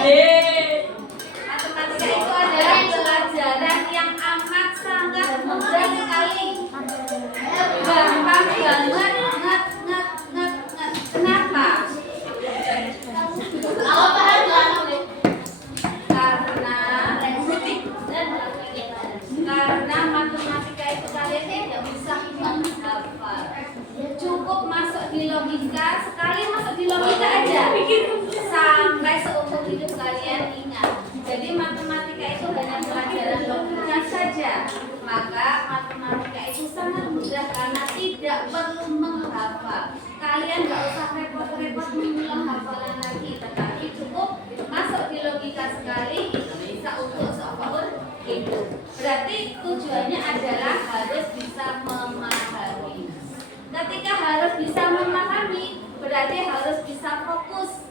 Matematika itu adalah pelajaran yang amat sangat mudah sekali. Gampang banget, nget. Kenapa? Karena matematika itu kalian tidak bisa menghafal. Cukup masuk di logika, sekali masuk di logika aja sampai seumur hidup kalian ingat. Jadi matematika itu hanya pelajaran logika saja. Maka matematika itu sangat mudah karena tidak perlu menghafal. Kalian nggak usah repot-repot mengulang hafalan lagi, tetapi cukup masuk di logika sekali itu bisa untuk seumur hidup. Berarti tujuannya adalah harus bisa memahami. Ketika harus bisa memahami, berarti harus bisa fokus.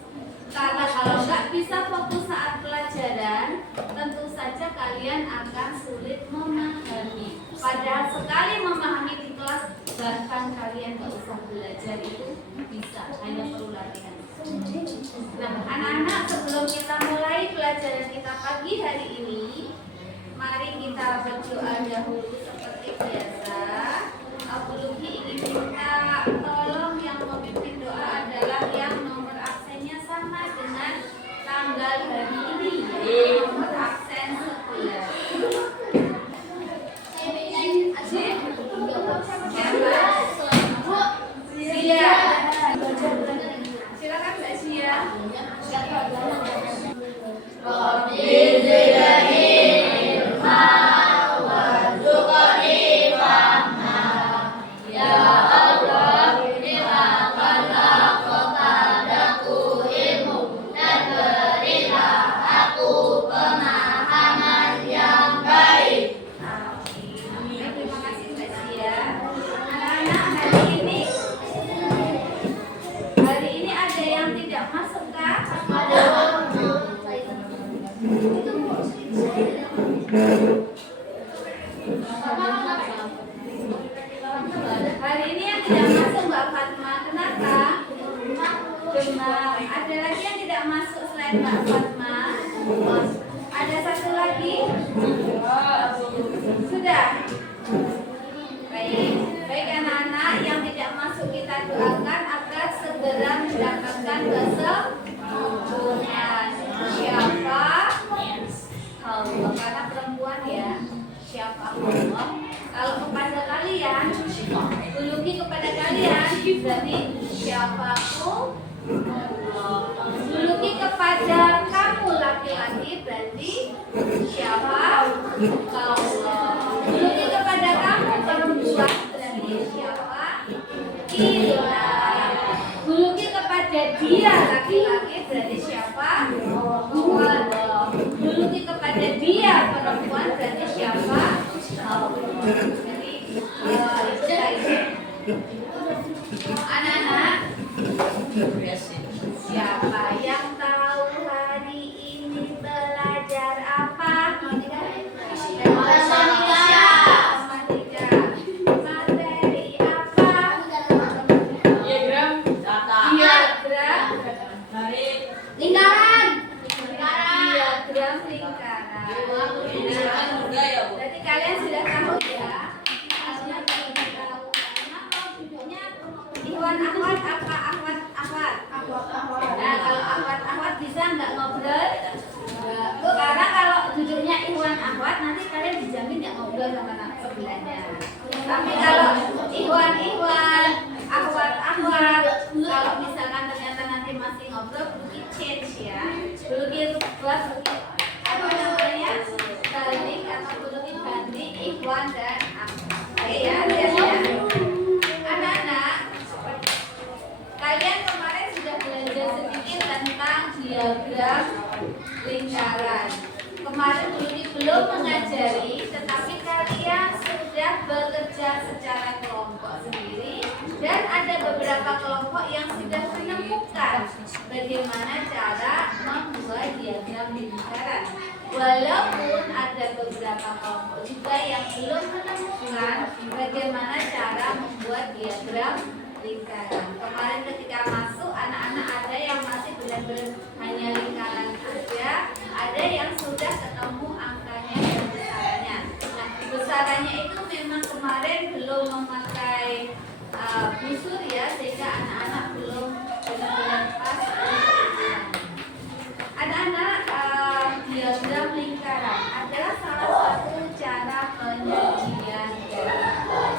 Karena kalau nggak bisa fokus saat pelajaran, tentu saja kalian akan sulit memahami. Padahal sekali memahami di kelas, bahkan kalian nggak usah belajar itu bisa, hanya perlu latihan. Nah, anak-anak, sebelum kita mulai pelajaran kita pagi hari ini, mari kita berdoa dahulu seperti biasa. Apalagi ingin minta tolong yang memimpin doa adalah yang nomor absennya sama dengan tanggal hari ini, nomor absen 11. Sia. Silakan Mbak Sia. Hari ini yang tidak masuk Mbak Fatma, kenapa? Demam. Ada lagi yang tidak masuk selain Mbak Fatma? Ada satu lagi? Sudah? Baik, baik anak-anak yang tidak masuk kita doakan agar segera mendapatkan kesembuhan. Siapa? Allah, karena perempuan ya. Siapa Allah? Kalau kepada kalian, buluki kepada kalian, berarti siapaku? Buluki kepada kamu laki-laki, berarti siapa? Allah. Buluki kepada kamu perempuan, berarti siapa? Kita. Buluki kepada dia laki-laki, berarti siapa? Allah. Buluki kepada dia perempuan, berarti siapa? Anak-anak, siapa yang tahu hari ini belajar apa? Materi apa? Diagram lingkaran. Diagram lingkaran. Berarti kalian sudah tahu ya. Ikhwan akhwat apa akhwat? Nah, kalau akhwat bisa nggak ngobrol? Karena kalau duduknya ikhwan akhwat nanti kalian dijamin nggak ngobrol sama anak sebelahnya. Tapi kalau ikhwan akhwat, kalau misalkan ternyata nanti masih ngobrol, perlu change ya. Perlu buat apa namanya? Balik atau perlu ganti ikhwan dan akhwat. Oke ya, lihat ya. Anak-anak, kalian kemarin sudah belajar sedikit tentang diagram lingkaran. Kemarin belum mengajari, tetapi kalian sudah bekerja secara kelompok sendiri dan ada beberapa kelompok yang sudah menemukan bagaimana cara membuat diagram lingkaran. Walaupun ada beberapa kelompok juga yang belum menemukan bagaimana cara membuat diagram lingkaran. Kemarin ketika masuk, anak-anak ada yang masih belajar hanya lingkaran aja, ada yang sudah ketemu angkanya dan besarannya. Nah, besarannya itu memang kemarin belum memakai busur ya, sehingga anak-anak belum benar-benar pas untuk ukuran. Anak-anak, diagram lingkaran adalah salah satu cara penyajian.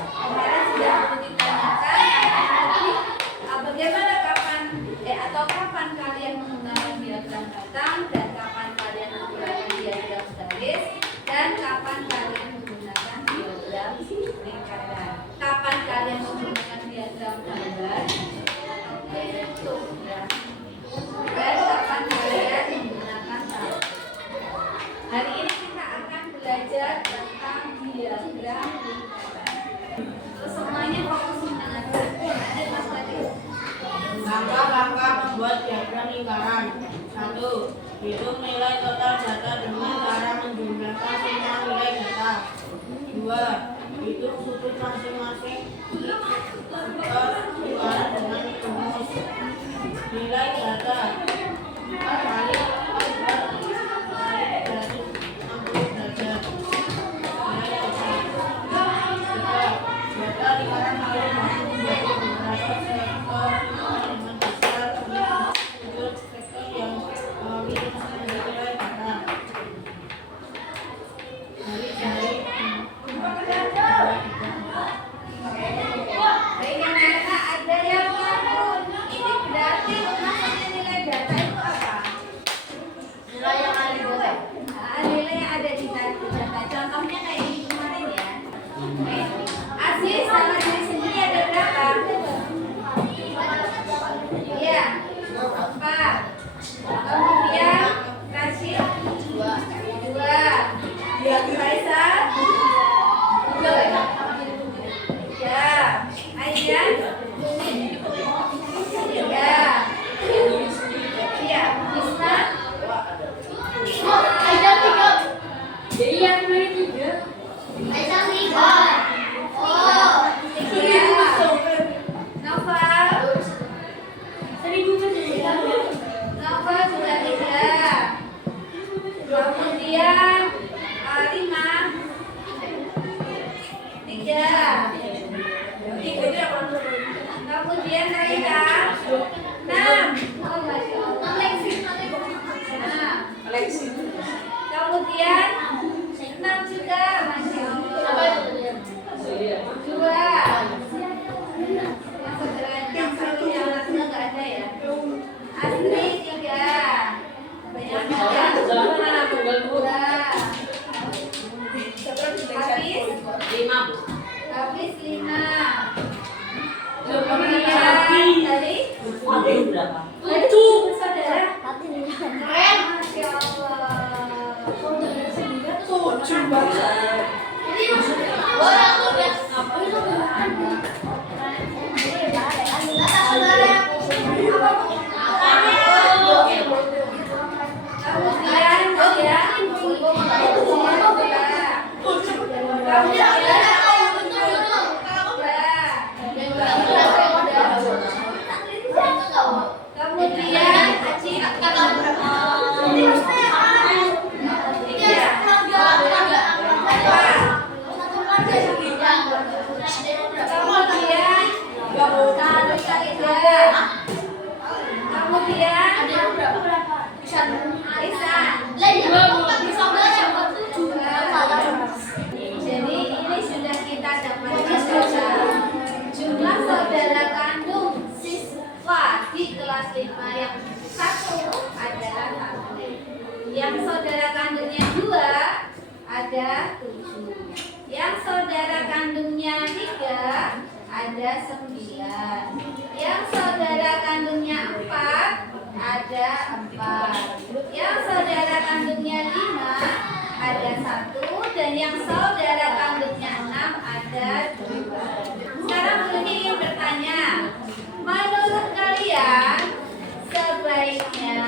Kemarin sudah ditanyakan bagaimana kapan kalian menggunakan diagram batang dan kapan kalian menggunakan diagram garis dan kapan kalian menggunakan diagram lingkaran. Kapan kalian menggunakan diagram gambar atau bentuk ya. Dan kapan kalian menggunakan tabel. Hari ini kita akan belajar tentang diagram lingkaran. Terus semuanya fokus mendengarkan. Ada Mas Tadi. Langkah-langkah membuat diagram lingkaran. 1. Hitung nilai total data dengan cara menjumlahkan semua nilai data. 2. Hitung sudut masing-masing lingkaran dengan rumus. Nilai data 4 kali 360 derajat. Nilai data 3. Data lingkaran harus menjadi beberapa sektor dengan besar untuk sektor yang memiliki nilai data. Jari-jari Baik, anak-anak, ada yang bangun. Ini berarti maksudnya nilai data itu apa? nilai yang ada di data. Nilai yang ada di data. Contohnya kayak ini kemarin ya. Oke. Aziz sama diri sendiri ada berapa? Iya. 4. Kemudian Rashid 2. Faisal 3. Aidan 3. Iya. Isma Aidan 3. Jadi yang ini 3. Aidan 3. Oh. 3. Noval Seribu kan jadi Novel sudah 3. Kemudian 5. 3. Kemudian Raina 6. Oh, Masya Allah. Alexi. Kemudian 6 juga, Masya Allah. 2. Yang saudara yang satu yang lainnya nggak ada ya. Asri 3. Banyak banget. 2. Habis 5. Kemudian tadi Berapa? 7 saudara. keren. Masya Allah. 7 banget. Jadi orang udah Jadi ini sudah kita dapatkan jumlah saudara kandung siswa di kelas 5 yang 1 adalah 1. Yang saudara kandungnya 2 ada 7. Yang saudara kandungnya 3 ada 9. Yang saudara kandungnya 4 ada 4. Yang saudara kandungnya 5 ada 1 dan yang saudara kandungnya 6 ada 2. Sekarang Bunda ingin bertanya, menurut kalian sebaiknya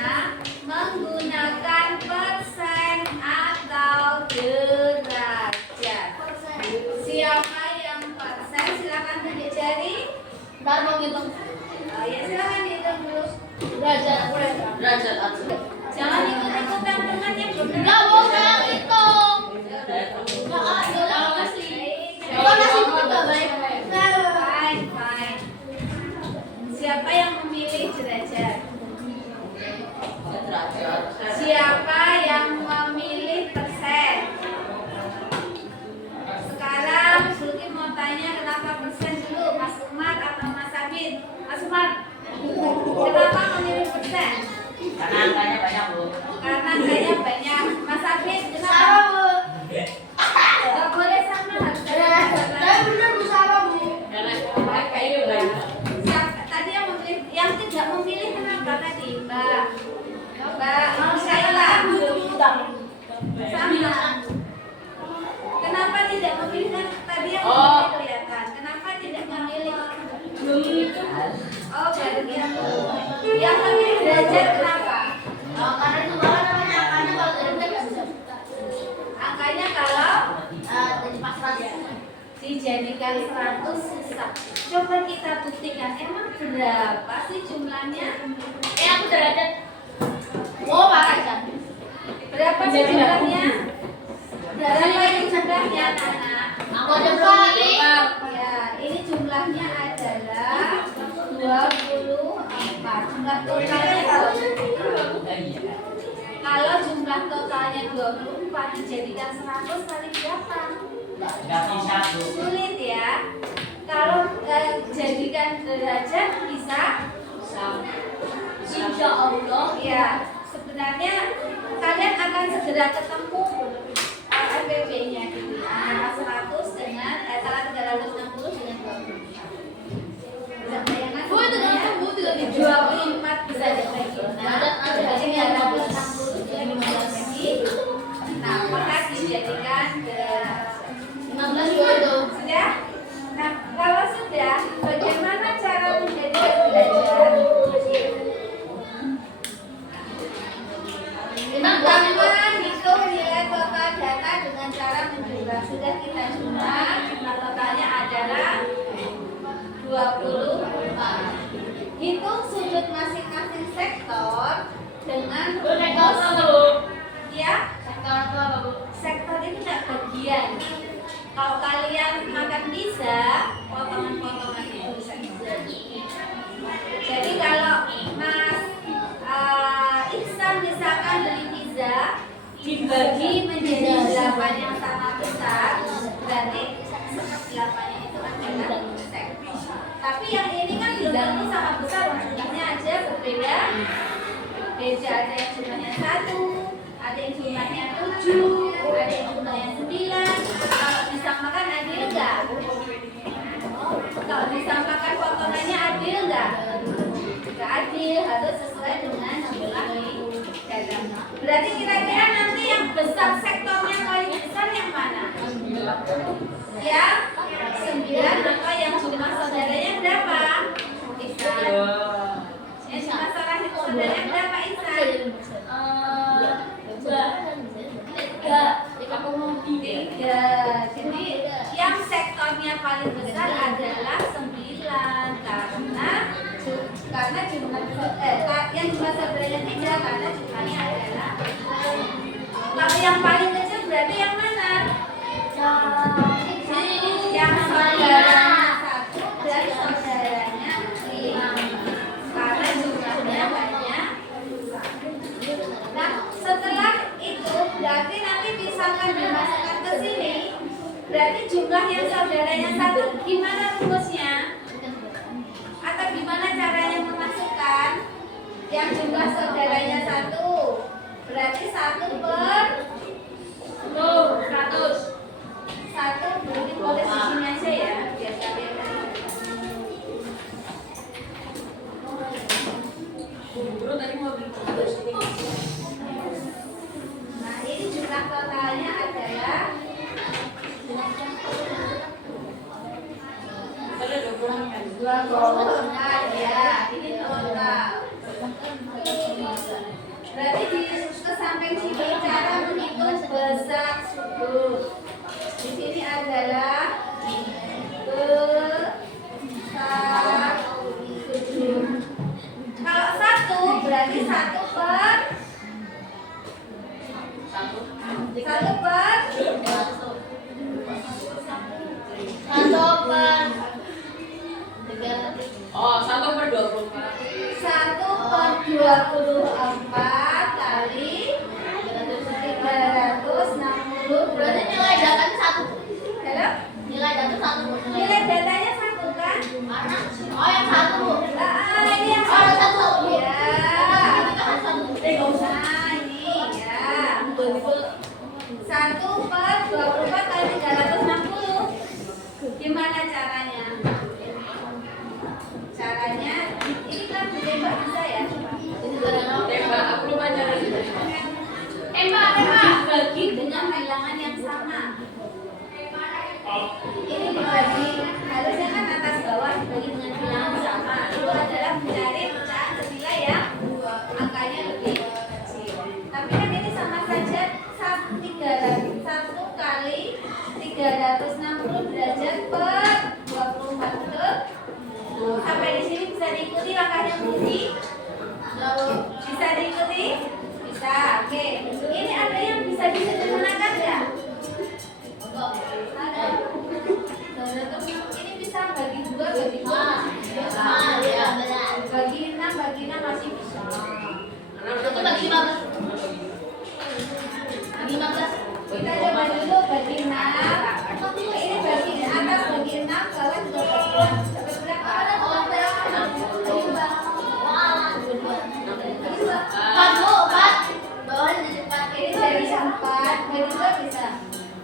menggunakan persen atau derajat? Siapa yang persen? Silakan tunjuk jari. Ntar mau ngitung. Ya silakan dihitung dulu. Derajat. Jangan ikut-ikutan teman yang belum Enggak, mau saya hitung. Enggak ada. Kalau kasih itu enggak baik. Fine, fine. Siapa yang memilih derajat? Siapa yang memilih persen? Sekarang Sulki mau tanya kenapa persen dulu, Mas Umar atau Mas Sabit? Mas Umar, kenapa memilih persen? Karena angkanya banyak, Bu. Karena angkanya banyak. Mas Sabit, kenapa? Sama, Bu. Gak boleh sama, harus ada Tapi benar Bu sama, Bu. Karena kayaknya banyak. Tadi yang memilih, yang tidak memilih kenapa tadi, Mbak? Mbak Misaela, sama. Kenapa tidak memilih kan tadi yang memilih kelihatan? Kenapa tidak memilih? Oh, berarti yang memilih derajat kenapa? Karena itu namanya angkanya kalau dari mereka nggak bisa. Angkanya kalau Jadi pas-pas. dijadikan 100 susah. Coba kita buktikan, emang berapa sih jumlahnya? Aku derajat. Oh, parah kan. Berapa sih jumlahnya? Berapa ini jumlahnya, Nana? Aku ada kali. Ya, ini jumlahnya adalah 24. Jumlah totalnya kalau jumlah totalnya 24 dijadikan 100 kali berapa? Nggak bisa, Bu. Sulit ya. Kalau jadikan derajat bisa? Insya Allah. Ya, sebenarnya kalian akan segera ketemu FPP-nya gitu. Antara 100 dengan antara 360 dengan 20. Bisa bayangkan Bu, itu sebenarnya gampang, Bu, 3 24 bisa dibagi. Nah, Ada. 360 juga bisa dibagi. Nah, maka dijadikan 15 juga itu. sudah. Nah, kalau sudah, bagaimana cara menjadikan derajat? Pertama, hitung nilai total data dengan cara menjumlah. Sudah kita jumlah, jumlah totalnya adalah 24. Hitung sudut masing-masing sektor dengan rumus. Ya, Sektor itu apa, Bu? sektor itu tidak bagian. Kalau kalian makan pizza, potongan-potongan itu sektor. Jadi kalau Mas Iksan misalkan beli pizza dibagi menjadi 8 yang sama besar, berarti 8-nya itu adalah sektor. Tapi yang ini kan belum tentu sama besar, jumlahnya aja berbeda. Beda, ada yang jumlahnya 1, ada yang jumlahnya 7, ada yang jumlahnya 9. Kalau disamakan adil enggak? Kalau disamakan potongannya adil enggak? Enggak adil, harus sesuai dengan jumlah di dalam. Berarti kira-kira nanti yang besar sektornya paling besar yang mana? Yang 9 atau yang jumlah saudaranya berapa? Iksan. Yang jumlah saudaranya berapa Iksan? 3. Jadi yang sektornya paling besar adalah 9 karena jumlah yang jumlah saudaranya 3 karena jumlahnya adalah. Kalau yang paling kecil berarti yang mana? Yang saudaranya 1 dan saudaranya 5 karena jumlahnya banyak. Nah, setelah itu berarti nanti misalkan dimasukkan ke sini, berarti jumlah yang saudaranya 1 gimana rumusnya? Atau gimana caranya memasukkan yang jumlah saudaranya 1? Berarti 1 per 100. 1 berarti boleh di sini aja ya, biar kalian. Nah, ini jumlah totalnya adalah 20. Nah, ya, ini total. Berarti di ke samping sini cara menghitung besar sudut. Di sini adalah besar sudut. Kalau 1 Oh, 1/24. 1/24 kali 360. Berarti nilai datanya 1. Halo? Nilai data 1. Nilai datanya 1 kan? Mana? Oh, yang 1, Bu. Nah, ini yang Oh, yang 1. 1. Ya. Kita kan 1. Nah, ini ya. 1/24 kali 360. Gimana caranya? Caranya ini kan ditembak bisa ya? Tembak, aku lupa caranya. Tembak dibagi dengan bilangan yang sama. Ini dibagi, harusnya kan atas bawah dibagi dengan bilangan sama. Itu adalah mencari pecahan senilai yang angkanya lebih kecil. Tapi kan ini sama saja 1 kali 360 derajat per 24 betul? Sampai di sini bisa diikuti langkahnya Budi? Bisa diikuti? Bisa. Oke. Ini ada yang bisa disederhanakan nggak? Ada. Terus ini bisa bagi 2, bagi 2. Ya, benar. Bagi 6 masih bisa. Berarti bagi 15. Bagi 15. Kita coba dulu bagi 6. Ini bagi atas bagi 6, bawah juga bagi 6. Dapat berapa? Ini jadi 4, bagi 2 bisa.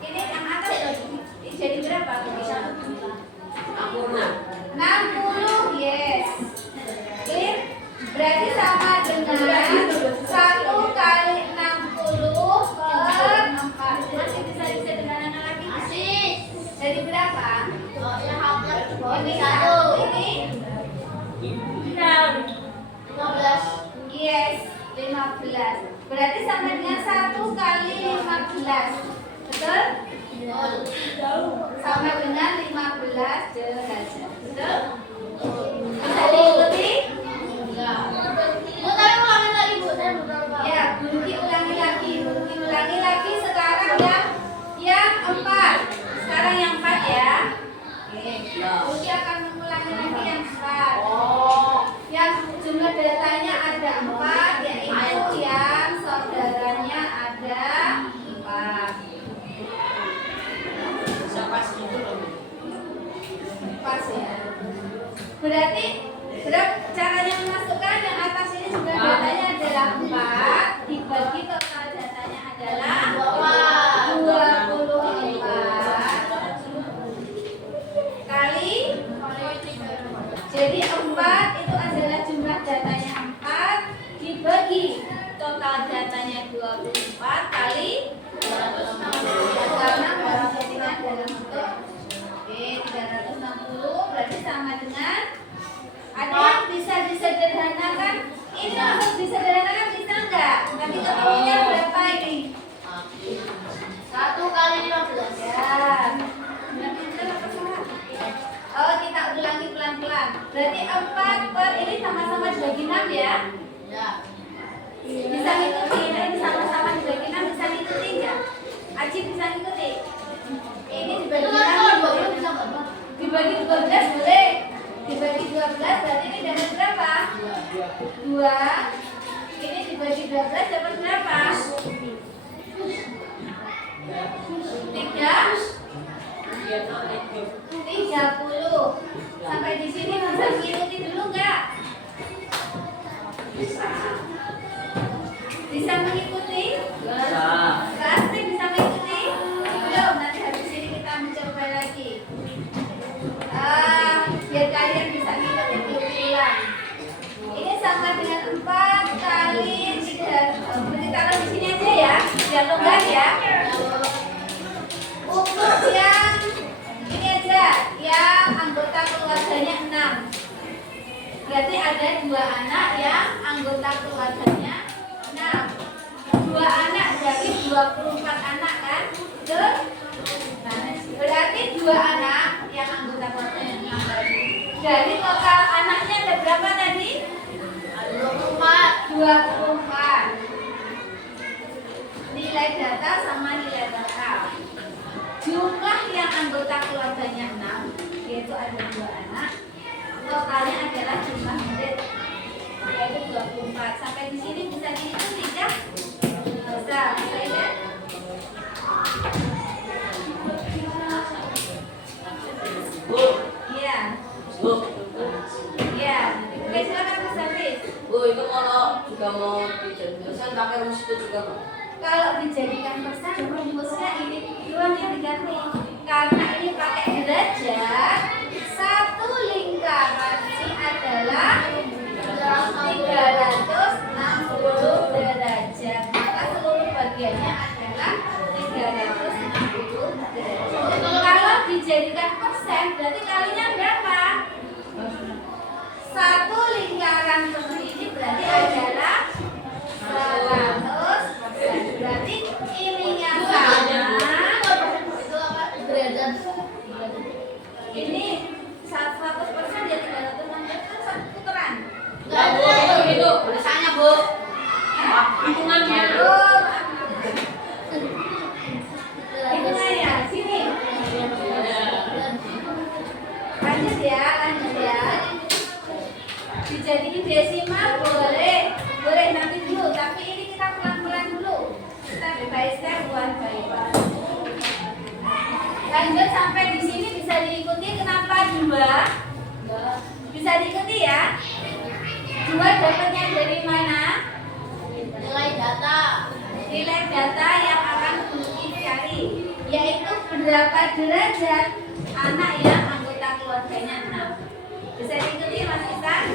Ini yang atas ini jadi berapa? Bisa 60, yes. Clear? Berarti sama dengan 1 kali 60 per 4. Masih bisa disederhanakan lagi? Masih. Jadi berapa? Oh, yang hafal. Ini Ini 1, 1. ini 15. yes, 15. Berarti sama dengan 1 kali 15. Betul? Sama dengan 15 derajat. Betul? Bisa diikuti? Ya. Bu, tapi ulangin lagi, Bu. Saya belum tahu. Ya, Budi ulangi lagi. Budi ulangi lagi sekarang yang 4. Sekarang yang 4 ya. Oke. Budi akan mengulangi lagi yang 4. Yang jumlah datanya ada 4, yaitu yang saudaranya ada 4. Pas ya. Berarti caranya memasukkan yang atas ini jumlah datanya adalah 4, dibagi total datanya adalah 24 kali. Jadi 4 itu adalah jumlah datanya 4, dibagi total datanya 24 kali 260. Karena memperhatikan dalam bentuk 360 berarti sama dengan, ada yang bisa disederhanakan. Ini untuk disederhanakan bisa enggak? Nanti ketemunya berapa ini? 1 kali 15. Ya. Oh, kita ulangi pelan-pelan. Berarti 4 per ini sama-sama dibagi 6 ya? Ya. Bisa ngikuti, nah ini sama-sama dibagi 6, bisa ngikuti enggak? Aji bisa ngikuti? Ini dibagi 6, dibagi 12 boleh. Dibagi 12 berarti ini dapat berapa? 2. Ini dibagi 12 dapat berapa? 30. Sampai di sini bisa ngikuti dulu enggak? Bisa. Bisa mengikuti? Pasti bisa mengikuti? Belum, nanti habis ini kita mencoba lagi. Biar kalian bisa ngikuti berulang. Ini sama dengan 4 kali 3. Berarti taruh di sini aja ya, biar longgar ya. Untuk yang ini aja, yang anggota keluarganya 6. Berarti ada 2 anak yang anggota keluarganya 6. 2 anak dari 24 anak kan? Betul? Nah, berarti 2 anak yang anggota keluarganya 6 tadi. Dari total anaknya ada berapa tadi? 24. Nilai data sama nilai data. Jumlah yang anggota keluarganya 6, yaitu ada 2 anak. totalnya adalah jumlah murid yaitu 24. Sampai di sini bisa dihitung tidak? Bisa, bisa ya? Bu, Iya. bu, Iya. Oke, silakan Mas Hafiz. bu, itu kalau juga mau dijadikan pakai rumus itu juga bu. Kalau dijadikan persen rumusnya ini doang yang diganti karena ini pakai derajat. Satu lingkaran ini adalah 360 derajat, maka seluruh bagiannya adalah 360 derajat. Kalau dijadikan persen berarti kalinya berapa? Satu lingkaran seperti ini berarti adalah 100%. Berarti ininya sama. Ini 100% ya 360 kan satu putaran. Enggak bu, itu tulisannya bu. Wah, hitungannya. Oh, hitungan ya, sini. Lanjut ya. Dijadiin desimal boleh nanti dulu, tapi ini kita pelan-pelan dulu. Step by step, one by one. Lanjut sampai di sini bisa diikuti. Kenapa 2? Bisa diikuti ya. 2 dapatnya dari mana? Nilai data. Nilai data yang akan dicari, yaitu berapa derajat anak yang anggota keluarganya 6. Bisa diikuti Mas Isan?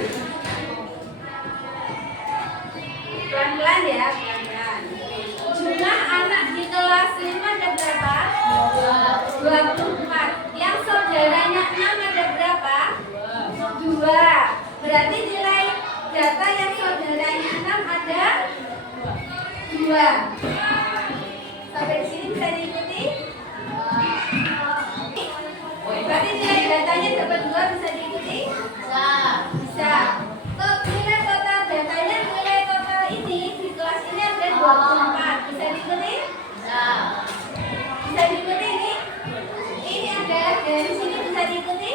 Pelan-pelan ya, pelan-pelan. Jumlah anak di kelas 5 ada berapa? 24. Yang saudaranya 6 ada berapa? 2. Berarti nilai data yang saudaranya 6 ada 2. Sampai di sini bisa diikuti? Berarti nilai datanya dapat 2, bisa diikuti? Bisa. Nilai total datanya, nilai total ini di kelas ini ada 24. Bisa diikuti? Bisa diikuti ini? Ini ada dari sini, bisa diikuti?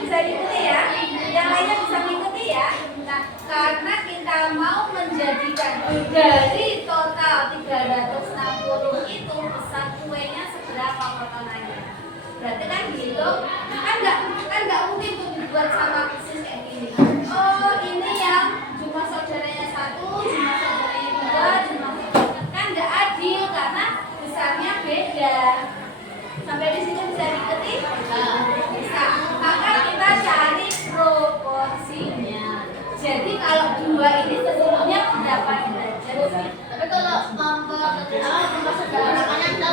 Bisa diikuti ya? Yang lainnya bisa mengikuti ya? Nah, karena kita mau menjadikan dari total 360 itu besar kuenya seberapa potongannya. Berarti kan gitu, kan nggak mungkin tuh dibuat sama persis kayak gini. Oh, ini yang jumlah saudaranya 1, jumlah saudaranya 2, kan nggak adil karena besarnya beda. Sampai di sini bisa diikuti? Bisa. Maka kita cari proporsinya. Jadi kalau 2 ini sesungguhnya berapa derajat? Tapi kalau saudaranya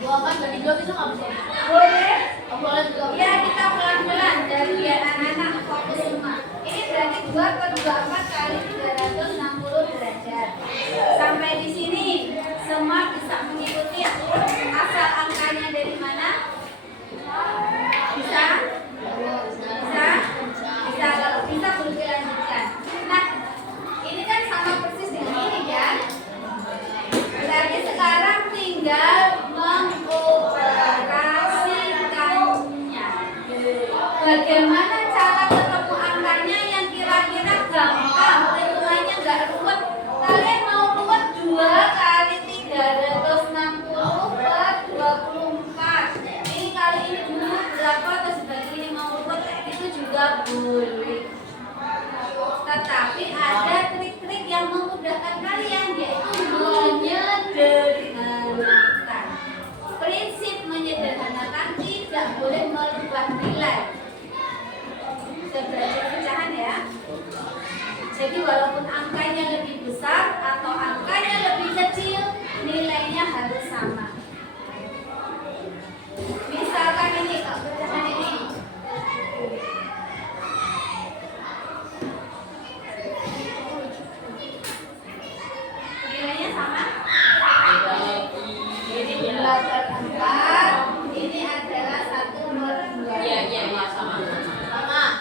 2 kan dari 2 bisa nggak bisa? Boleh? Boleh juga. Ya, kita pelan-pelan dari biar anak-anak fokus semua. Ini berarti 2 per 24 kali 360 derajat. Sampai di sini semua bisa mengikuti. Asal angkanya dari mana? Bisa? Bisa? Bisa. Kalau bisa boleh dilanjutkan. Nah, ini kan sama persis dengan ini kan? Berarti sekarang tinggal mengoperasikannya. Bagaimana cara ketemu angkanya yang kira-kira gampang, hitungannya nggak ruwet? Kalian mau ruwet 2 kali 360 per 24. Ini kali ini dulu berapa, terus bagi ini mau ruwet kayak gitu juga boleh. Tetapi ada trik-trik yang memudahkan kalian, yaitu menyederhanakan. Prinsip menyederhanakan tidak boleh merubah nilai. Sudah belajar pecahan ya. Jadi walaupun angkanya lebih besar atau angkanya lebih kecil, nilainya harus sama. Misalkan ini, kalau pecahan ini nilainya sama. Ini 8/4, ini adalah 1/2. Iya, sama.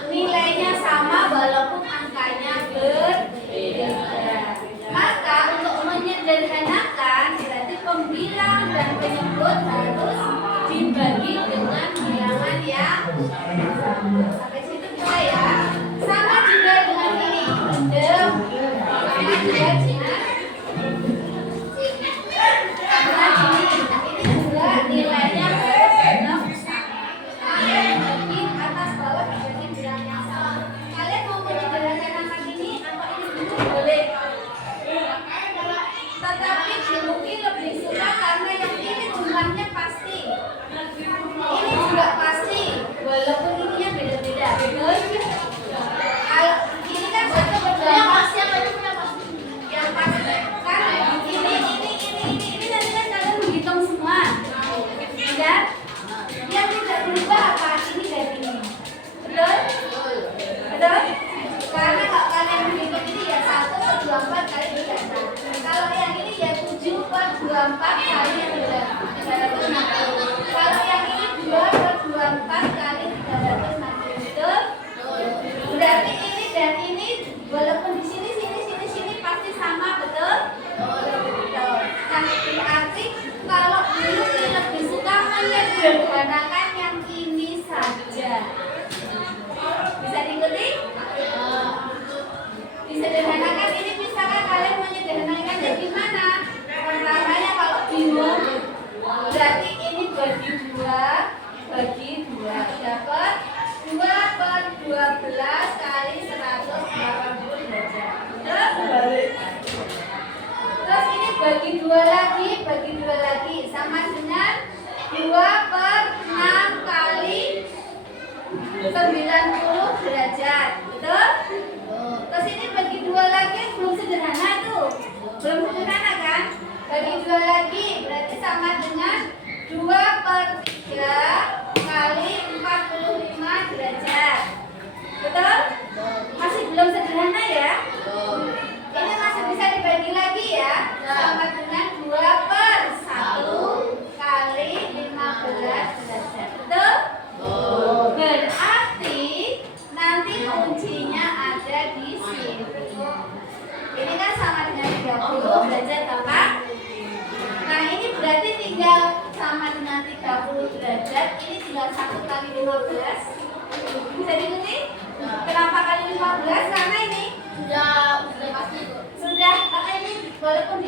Nilainya sama walaupun angkanya berbeda. Maka untuk menyederhanakan berarti pembilang dan penyebut harus dibagi dengan bilangan yang sama. bagi 2 lagi sama dengan 2/6 kali 90 derajat. Betul? Terus ini bagi 2 lagi belum sederhana tuh. Belum sederhana kan? Bagi 2 lagi berarti sama dengan 2/3 kali 45 derajat. Betul? Masih belum sederhana ya? Ini masih bisa dibagi lagi ya. Sama dengan 2/1 kali 15 derajat. Betul? Berarti nanti kuncinya ada di sini. Ini kan sama dengan 30 derajat apa? Nah ini berarti tinggal sama dengan 30 derajat. Ini tinggal 1 kali 15. Bisa diikuti? Kenapa kali 15? Karena ini Sudah pasti. sudah ini walaupun di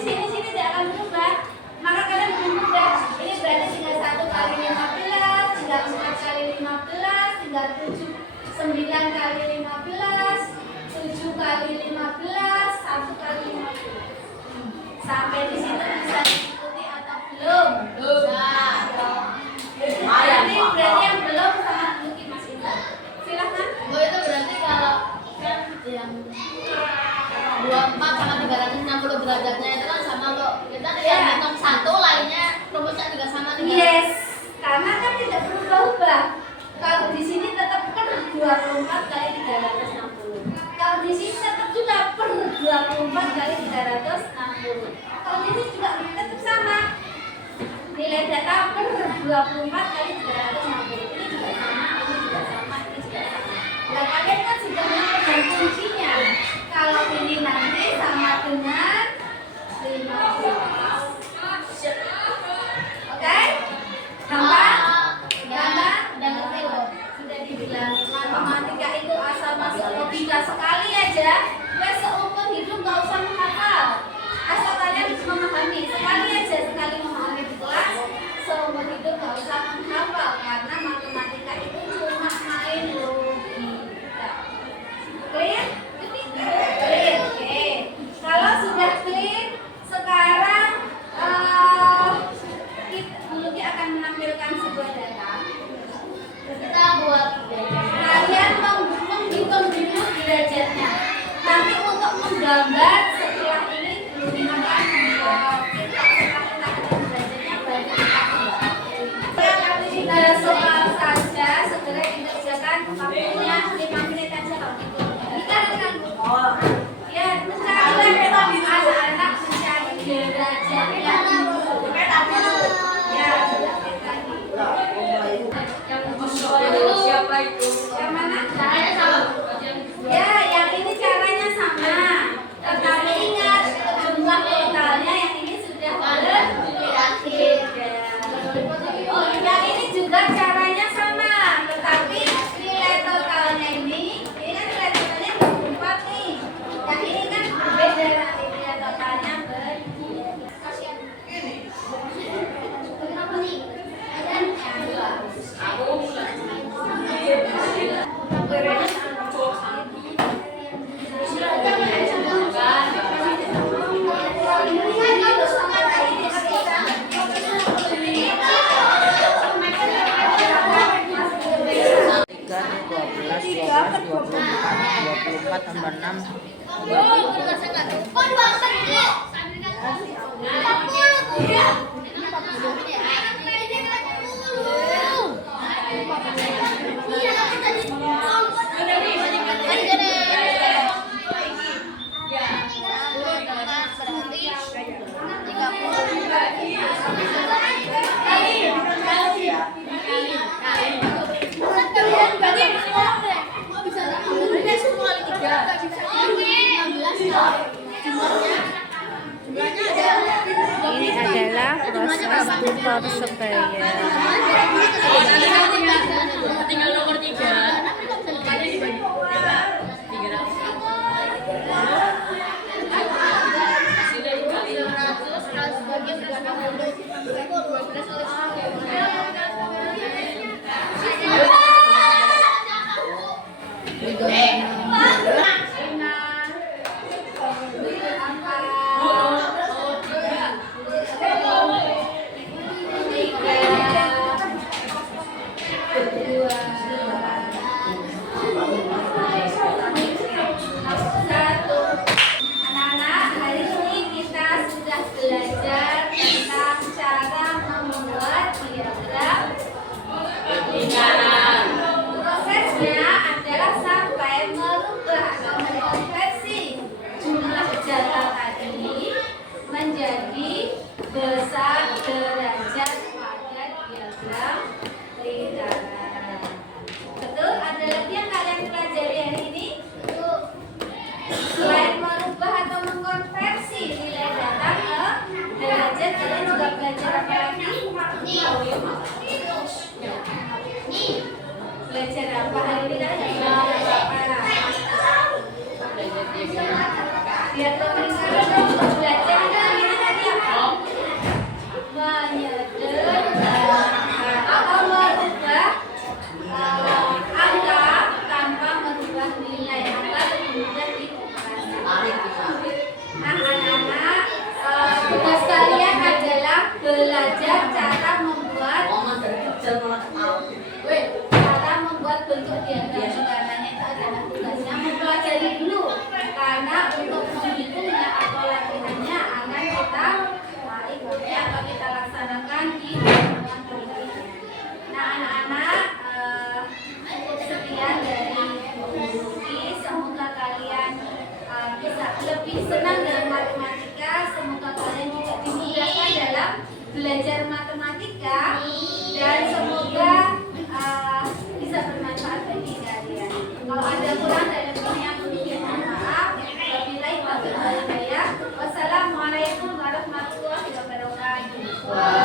sini tidak akan berubah, maka kalian lebih mudah. Ini berarti tinggal 1 kali 15, tinggal 4 kali 15, tinggal 9 kali 15, 7 kali 15, 1 kali 15. Sampai di situ bisa diikuti atau belum? Berarti yang belum sama ikuti Mas Indra. Silakan. Itu berarti kalau kan yang 24 sama 360 derajatnya itu kan sama kok. Kita tinggal hitung 1 lainnya rumusnya juga sama dengan. Yes, karena kan tidak berubah-ubah. Kalau di sini tetap per 24 kali 360. Kalau di sini tetap juga per 24 kali 360. Kalau di sini juga tetap sama. Nilai data per 24 kali 360. Ini juga sama, ini juga sama, ini juga sama. Nah, kalian kan sudah menemukan kuncinya. Kalau ini nanti sama dengan 15. Oke? Gampang? Gampang? Udah ngerti loh. Sudah dibilangin matematika itu asal masuk logika sekali aja. Wes seumur hidup nggak usah menghafal. Asal kalian memahami sekali aja, sekali memahami di kelas, seumur hidup nggak usah menghafal karena matematika itu cuma main logika. Clear? Clear. Oke. Kalau sudah clear, sekarang Buluki akan menampilkan sebuah data. Kita buat Kalian menghitung dulu derajatnya. Nanti untuk menggambar setelah ini Buluki akan derajatnya banyak sekali. Kita soal saja segera dikerjakan waktunya 5 menit aja kalau gitu. Dikarenakan ya mencari anak-anak mencari derajatnya. Siapa itu? Yang mana? caranya sama. Ya, yang ini caranya sama. Tetapi ingat jumlah totalnya yang ini sudah berbeda. Oh, yang ini juga caranya sama. Tetapi nilai totalnya ini kan nilai totalnya 24 nih. Yang ini kan berbeda nanti nilai totalnya berbeda. Kenapa nih? Dan yang dua. Tambah 6. Kok bahasa ini? Ini adalah proses tutor sebaya. Tinggal nomor 3. Wassalamualaikum warahmatullahi wabarakatuh.